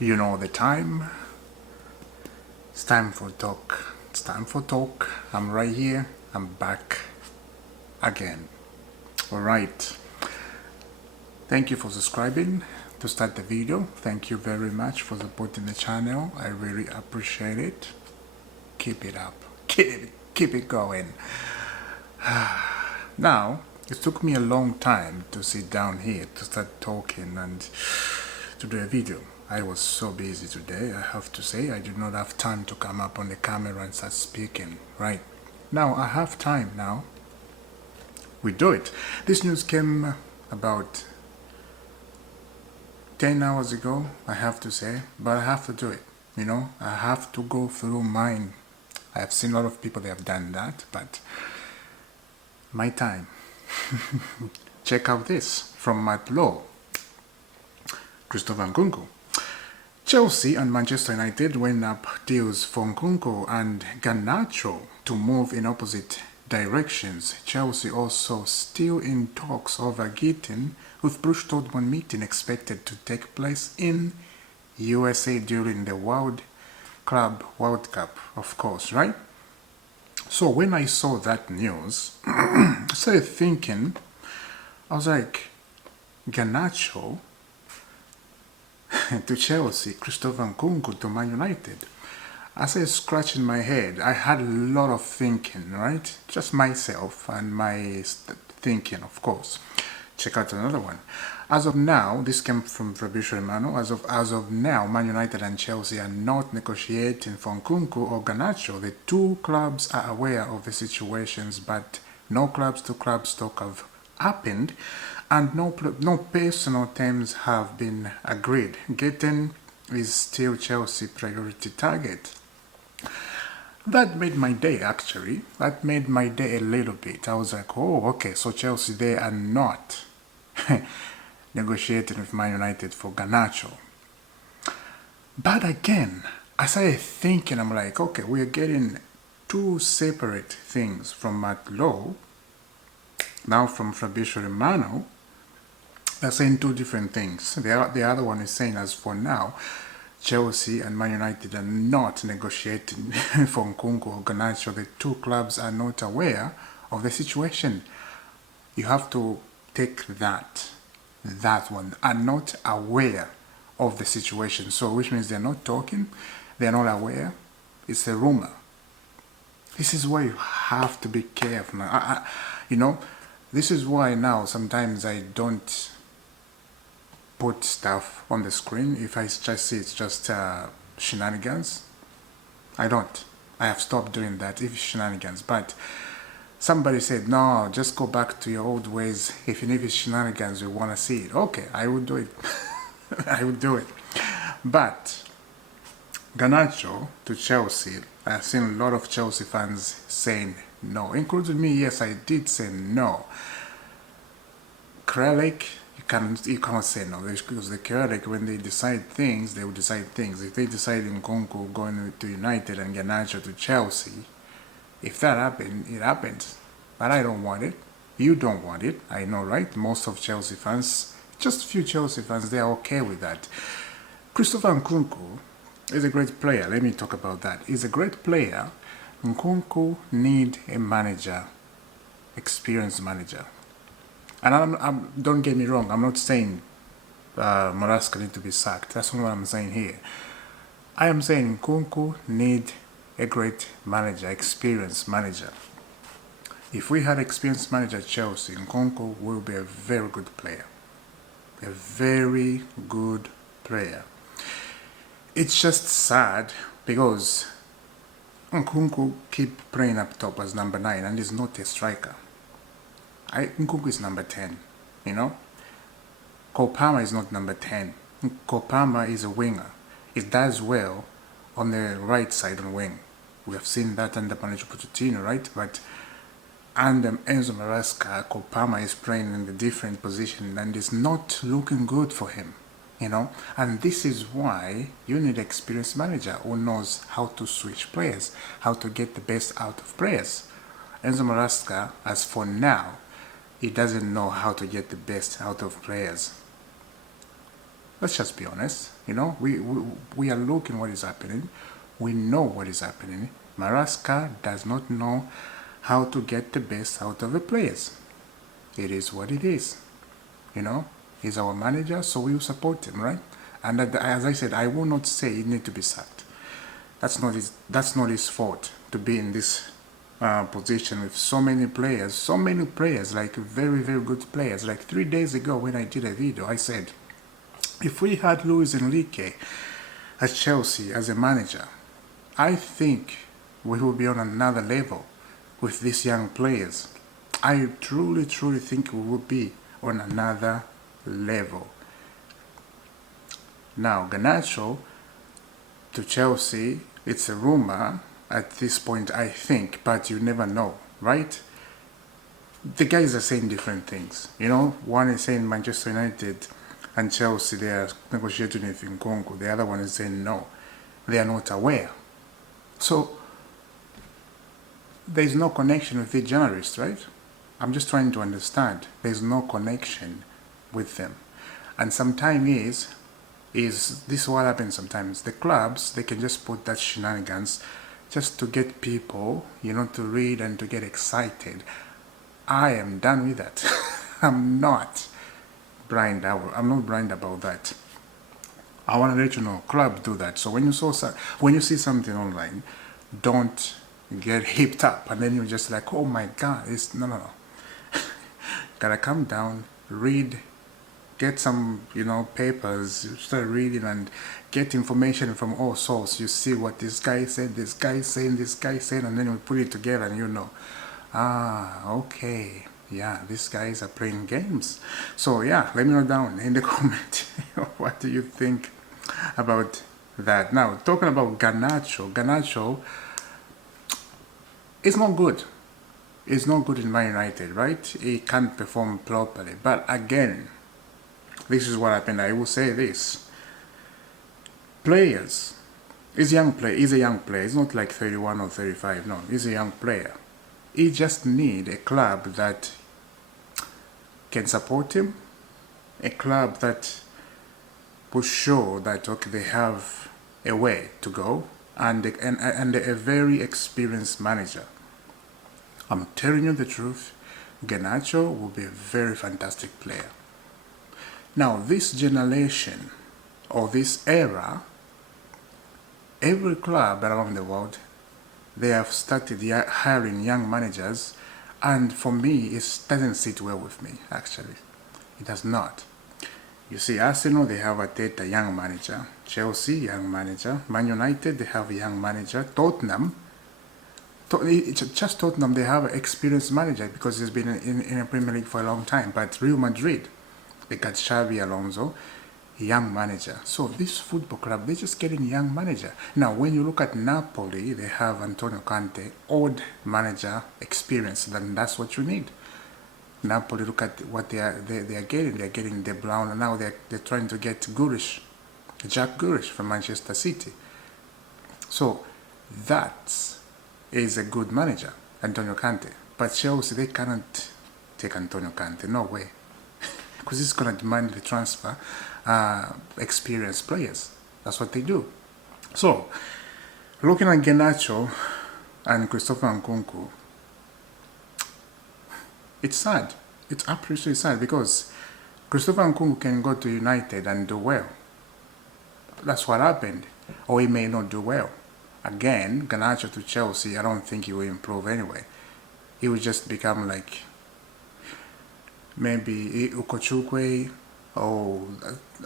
You know the time. It's time for talk. It's time for talk. I'm right here. I'm back again. Alright. Thank you for subscribing to start the video. Thank you very much for supporting the channel. I really appreciate it. Keep it up. Keep it going. Now, it took me a long time to sit down here to start talking and to do a video. I was so busy today, I have to say. I did not have time to come up on the camera and start speaking. Right now, I have time now. We do it. This news came about 10 hours ago, I have to say, but I have to do it. You know, I have to go through mine. I have seen a lot of people that have done that, but my time. Check out this from Matt Law. Christopher Nkunku. Chelsea and Manchester United went up deals for Nkunku and Garnacho to move in opposite directions. Chelsea also still in talks over Gitten, with Bruce Dortmund meeting expected to take place in USA during the World Cup, of course, right? So when I saw that news, I started thinking, I was like, Garnacho to Chelsea, Christopher Nkunku to Man United. As I was scratching my head, I had a lot of thinking, right? Just myself and my thinking, of course. Check out another one. As of now, this came from Fabrizio Romano. As of now, Man United and Chelsea are not negotiating for Nkunku or Garnacho. The two clubs are aware of the situations, but no clubs-to-clubs talk have happened, and no personal terms have been agreed. Gitten is still Chelsea priority target. That made my day, actually. That made my day a little bit. I was like, oh, okay, so Chelsea, they are not negotiating with Man United for Garnacho. But again, I started thinking, I'm like, okay, we're getting two separate things from Matt Law. Now from Fabrizio Romano, they're saying two different things. The other one is saying, as for now, Chelsea and Man United are not negotiating for Nkunku or Garnacho. The two clubs are not aware of the situation. You have to take that one, are not aware of the situation. So which means they're not talking, they're not aware. It's a rumor. This is why you have to be careful. You know, this is why now sometimes I don't put stuff on the screen. If I just see it's just shenanigans, I don't. I have stopped doing that if it's shenanigans. But somebody said, no, just go back to your old ways. If it's shenanigans, you want to see it. Okay, I would do it. I would do it. But Garnacho to Chelsea, I've seen a lot of Chelsea fans saying no, including me. Yes, I did say no. Kralik, you cannot say no, because the Kralik, when they decide things, they will decide things. If they decide Nkunku going to United and Garnacho to Chelsea, if that happens, it happens. But I don't want it. You don't want it. I know, right? Most of Chelsea fans, just a few Chelsea fans, they are okay with that. Christopher Nkunku is a great player. Let me talk about that. He's a great player. Nkunku need a manager, experienced manager. And don't get me wrong, I'm not saying Maresca need to be sacked. That's not what I'm saying here. I am saying Nkunku need a great manager, experienced manager. If we had experienced manager at Chelsea, Nkunku will be a very good player. A very good player. It's just sad because Nkunku keep playing up top as number 9 and is not a striker. Nkunku is number 10, you know. Kopama is not number 10. Kopama is a winger. It does well on the right side on wing. We have seen that under Manager Pochettino, right? But under Enzo Maresca, Kopama is playing in a different position and it's not looking good for him, you know. And this is why you need an experienced manager who knows how to switch players, how to get the best out of players. Enzo Maresca, as for now, he doesn't know how to get the best out of players. Let's just be honest. You know, we are looking what is happening. We know what is happening. Maresca does not know how to get the best out of the players. It is what it is. You know, he's our manager, so we will support him, right? And as I said, I will not say he needs to be sacked. That's not his fault to be in this position with so many players, like very, very good players. Like 3 days ago when I did a video, I said, if we had Luis Enrique at Chelsea as a manager, I think we will be on another level with these young players. I truly, truly think we will be on another level. Now, Garnacho to Chelsea, it's a rumor at this point, I think, but you never know, right? The guys are saying different things. You know, one is saying Manchester United and Chelsea, they are negotiating with Nkunku. The other one is saying no, they are not aware. So, there is no connection with the journalists, right? I'm just trying to understand. There's no connection with them. And sometimes this is what happens sometimes. The clubs, they can just put that shenanigans just to get people, you know, to read and to get excited. I am done with that. I'm not blind about that. I want to let you know, clubs do that. So when you see something online, don't get hipped up and then you're just like, oh my god, it's no. Gotta calm down, read, get some, you know, papers, start reading and get information from all sources. You see what this guy said, this guy saying, and then you put it together and you know, okay, yeah, these guys are playing games. So yeah, let me know down in the comment what do you think about that. Now, talking about Garnacho is not good. It's not good in Man United, right? He can't perform properly. But again, this is what happened. I will say this. Players, he's a young player. He's not like 31 or 35. No, he's a young player. He just needs a club that can support him. A club that will show that, okay, they have a way to go. And a very experienced manager. I'm telling you the truth, Garnacho will be a very fantastic player. Now, this generation, or this era, every club around the world, they have started hiring young managers, and for me, it doesn't sit well with me, actually. It does not. You see, Arsenal, they have a young manager. Chelsea, young manager. Man United, they have a young manager. Tottenham, they have an experienced manager because he's been in a Premier League for a long time. But Real Madrid, they got Xabi Alonso, young manager. So this football club, they're just getting young manager. Now, when you look at Napoli, they have Antonio Conte, old manager, experience. Then that's what you need. Napoli, look at what they are getting. They're getting De Bruyne, and now they're trying to get Jack Grealish from Manchester City. So that is a good manager, Antonio Conte. But Chelsea, they cannot take Antonio Conte, no way. Because he's going to demand the transfer experienced players. That's what they do. So, looking at Garnacho and Christopher Nkunku, it's sad. It's absolutely sad because Christopher Nkunku can go to United and do well. That's what happened. Or he may not do well. Again, Garnacho to Chelsea, I don't think he will improve anyway. He will just become like maybe Ukochukwe or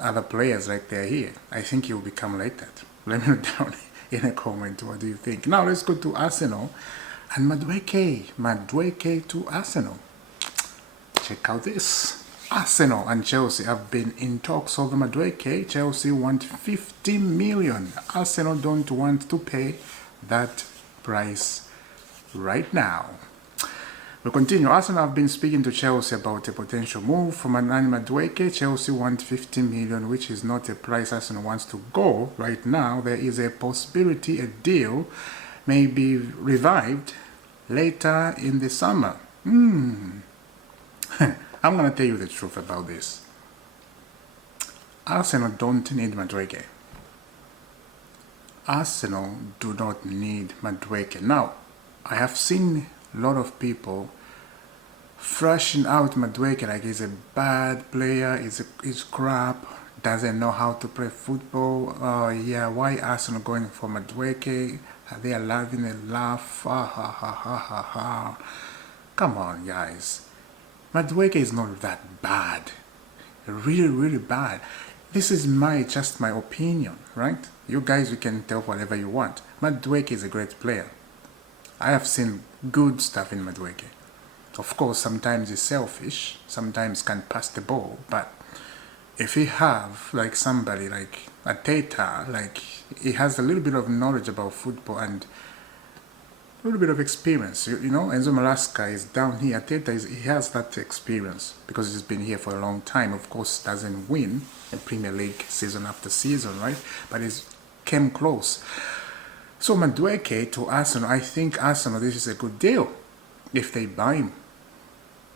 other players like they're here. I think he will become like that. Let me know down in a comment, what do you think? Now let's go to Arsenal and Madueke to Arsenal. Check out this. Arsenal and Chelsea have been in talks over Madueke. Chelsea want 50 million. Arsenal don't want to pay that price right now. We continue. Arsenal have been speaking to Chelsea about a potential move for Madueke. Chelsea want 50 million, which is not a price Arsenal wants to go right now. There is a possibility a deal may be revived later in the summer. I'm going to tell you the truth about this. Arsenal don't need Madueke. Arsenal do not need Madueke. Now, I have seen a lot of people thrashing out Madueke like he's a bad player, he's crap, doesn't know how to play football. Oh yeah, why Arsenal going for Madueke? Are they having a laugh? Ha ha ha ha ha ha. Come on, guys. Madueke is not that bad. Really, really bad. This is just my opinion, right? You guys, you can tell whatever you want. Madueke is a great player. I have seen good stuff in Madueke. Of course, sometimes he's selfish, sometimes can't pass the ball, but if he have like somebody like a Teta, like he has a little bit of knowledge about football and a little bit of experience. You know, Enzo Malaska is down here. Teta he has that experience because he's been here for a long time. Of course, doesn't win a Premier League season after season, right? But he's came close. So Madueke to Arsenal, I think Arsenal, this is a good deal if they buy him.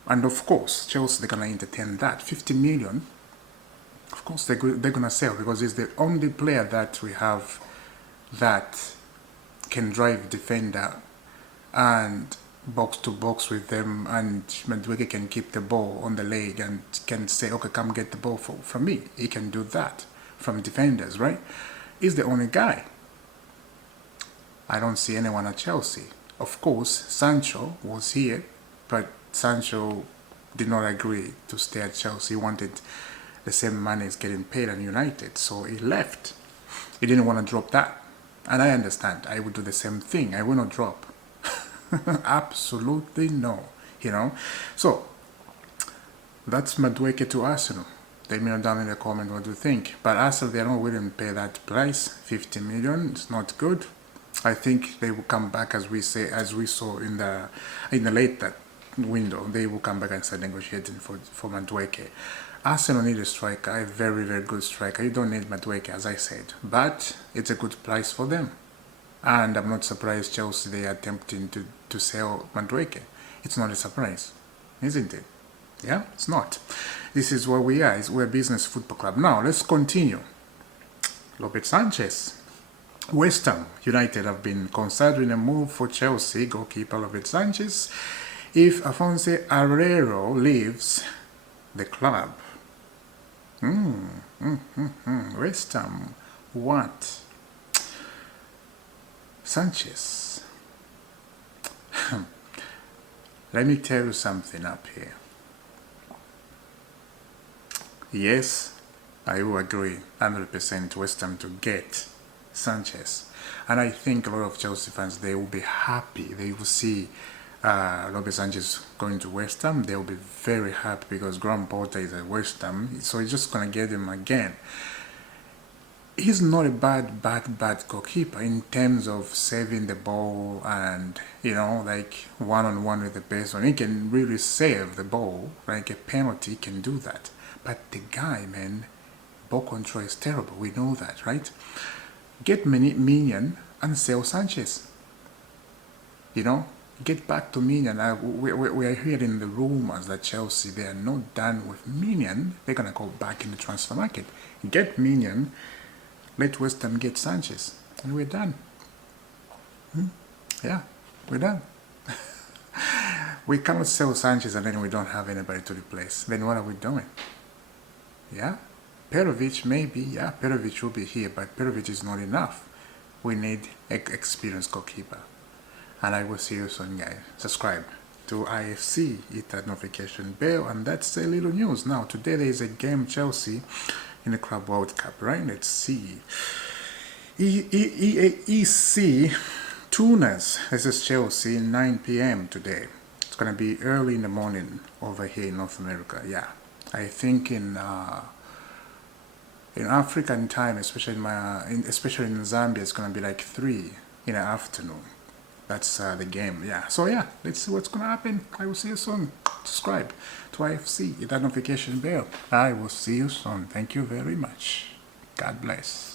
And of course, Chelsea, they're going to entertain that. 50 million, of course, they're going to sell because he's the only player that we have that can drive defender and box to box with them, and Madueke can keep the ball on the leg and can say, okay, come get the ball from me. He can do that from defenders, right? He's the only guy. I don't see anyone at Chelsea. Of course, Sancho was here, but Sancho did not agree to stay at Chelsea. He wanted the same money as getting paid at United, so he left. He didn't want to drop that. And I understand. I would do the same thing. I will not drop. Absolutely no. You know? So, that's Madueke to Arsenal. Let me know down in the comment what you think. But Arsenal, they are not willing to pay that price. 50 million. It's not good. I think they will come back, as we saw in the late that window. They will come back and start negotiating for Madueke. Arsenal need a striker, a very, very good striker. You don't need Madueke, as I said, but it's a good price for them. And I'm not surprised Chelsea, they are attempting to sell Madueke. It's not a surprise, isn't it? Yeah, it's not. This is where we are. We're a business football club. Now, let's continue. Lopez Sanchez. West Ham United have been considering a move for Chelsea goalkeeper Lopez Sanchez if Afonso Herrero leaves the club. West Ham want Sanchez. Let me tell you something up here. Yes, I will agree 100% West Ham to get Sanchez, and I think a lot of Chelsea fans, they will be happy. They will see Lopez Sanchez going to West Ham. They will be very happy because Graham Potter is at West Ham, so he's just gonna get him again. He's not a bad goalkeeper in terms of saving the ball and, you know, like one-on-one with the person. He can really save the ball, like a penalty can do that. But the guy, man, ball control is terrible. We know that, right? Get Minion and sell Sanchez. You know, get back to Minion. We are hearing the rumors that Chelsea, they are not done with Minion. They're going to go back in the transfer market. Get Minion, let West Ham get Sanchez, and we're done. Yeah, we're done. We cannot sell Sanchez and then we don't have anybody to replace. Then what are we doing? Yeah? Perovic, maybe, yeah, Perovic will be here, but Perovic is not enough. We need an experienced goalkeeper. And I will see you soon, guys. Subscribe to IFC, hit that notification bell, and that's a little news. Now, today there is a game, Chelsea, in the Club World Cup, right? Let's see. EC Tunas versus Chelsea, 9 p.m. today. It's going to be early in the morning over here in North America, yeah. I think in African time, especially especially in Zambia, it's gonna be like 3 in the afternoon. That's the game, yeah. So yeah, let's see what's gonna happen. I will see you soon. Subscribe to IFC, hit that notification bell. I will see you soon. Thank you very much. God bless.